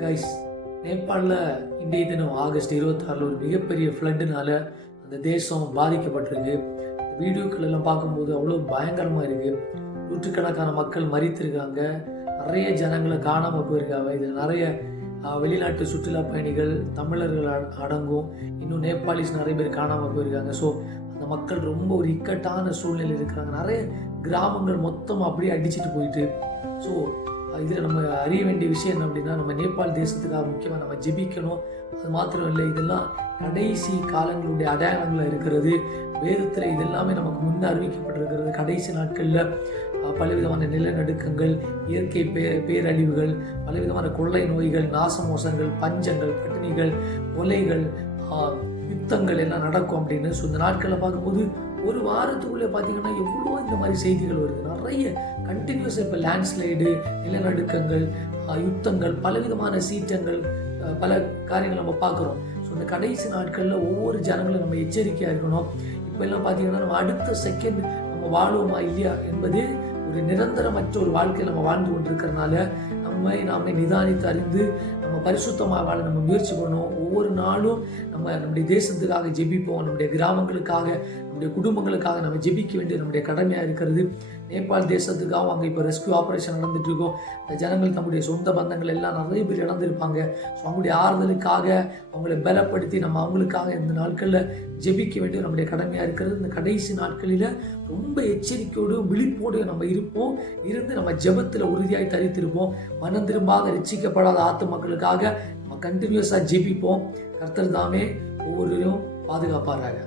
Guys, நேபாளில் இன்றைய தினம் August 26 ஒரு மிகப்பெரிய ஃப்ளட்டுனால அந்த தேசம் பாதிக்கப்பட்டிருக்கு. வீடியோக்கள் எல்லாம் பார்க்கும்போது அவ்வளோ பயங்கரமாக இருக்குது. நூற்றுக்கணக்கான மக்கள் மரித்திருக்காங்க, நிறைய ஜனங்களை காணாமல் போயிருக்காங்க. இதில் நிறைய வெளிநாட்டு சுற்றுலா பயணிகள் தமிழர்கள் அடங்கும். இன்னும் நேபாளிஸ் நிறைய பேர் காணாமல் போயிருக்காங்க. ஸோ அந்த மக்கள் ரொம்ப ஒரு இக்கட்டான சூழ்நிலை இருக்கிறாங்க. நிறைய கிராமங்கள் மொத்தமாக அப்படியே அடிச்சுட்டு போயிட்டு. ஸோ இதில் நம்ம அறிய வேண்டிய விஷயம் என்ன அப்படின்னா, நம்ம நேபாள் தேசத்துக்காக முக்கியமாக நம்ம ஜெபிக்கணும். அது மாத்திரம் இல்லை, இதெல்லாம் கடைசி காலங்களுடைய அடையாளங்களில் இருக்கிறது. வேதத்தில் இதெல்லாமே நமக்கு முன்னே அறிவிக்கப்பட்டிருக்கிறது. கடைசி நாட்களில் பலவிதமான நிலநடுக்கங்கள், இயற்கை பேரழிவுகள், பலவிதமான கொள்ளை நோய்கள், நாசமோசங்கள், பஞ்சங்கள், பட்டினிகள், கொலைகள், யுத்தங்கள் எல்லாம் நடக்கும் அப்படின்னு. ஸோ இந்த நாட்களில் பார்க்கும்போது ஒரு வாரத்துக்குள்ளே பார்த்தீங்கன்னா எவ்வளோ இந்த மாதிரி செய்திகள் வருது. நிறைய கண்டினியூஸாக இப்போ லேண்ட்ஸ்லைடு, நிலநடுக்கங்கள், யுத்தங்கள், பலவிதமான சீற்றங்கள், பல காரியங்கள் நம்ம பார்க்குறோம். ஸோ இந்த கடைசி நாட்களில் ஒவ்வொரு ஜனங்களும் நம்ம எச்சரிக்கையாக இருக்கணும். இப்போ எல்லாம் பார்த்தீங்கன்னா நம்ம அடுத்த செகண்ட் நம்ம வாழுவோமா இல்லையா என்பது ஒரு நிரந்தரமற்ற ஒரு வாழ்க்கையை நம்ம வாழ்ந்து கொண்டிருக்கிறதுனால நாம நிதானித்து அறிந்து நம்ம பரிசுத்தமாக வாழ நம்ம முயற்சி பண்ணுவோம். ஒவ்வொரு நாளும் நம்முடைய தேசத்துக்காக ஜெபிப்போம். நம்முடைய கிராமங்களுக்காக, நம்முடைய குடும்பங்களுக்காக நம்ம ஜெபிக்க வேண்டிய நம்முடைய கடமையாக இருக்கிறது. நேபாள் தேசத்துக்காகவும் அங்கே இப்போ ரெஸ்கியூ ஆப்ரேஷன் நடந்துட்டு இருக்கோம். அந்த ஜனங்கள் தம்முடைய சொந்த பந்தங்கள் எல்லாம் நிறைய பேர் இழந்திருப்பாங்க. ஸோ அவங்களுடைய ஆறுதலுக்காக, அவங்களை பலப்படுத்தி நம்ம அவங்களுக்காக இந்த நாட்களில் ஜெபிக்க வேண்டிய நம்முடைய கடமையாக இருக்கிறது. இந்த கடைசி நாட்களில் ரொம்ப எச்சரிக்கையோடும் விழிப்போடு நம்ம இருப்போம். இருந்து நம்ம ஜெபத்தில் உறுதியாய் தரித்திருப்போம். மனம் திரும்பாக ரட்சிக்கப்படாத ஆத்து மக்களுக்காக நம்ம கண்டினியூஸாக ஜெபிப்போம். கர்த்தர் தாமே ஒவ்வொருவரையும் பாதுகாப்பாராக.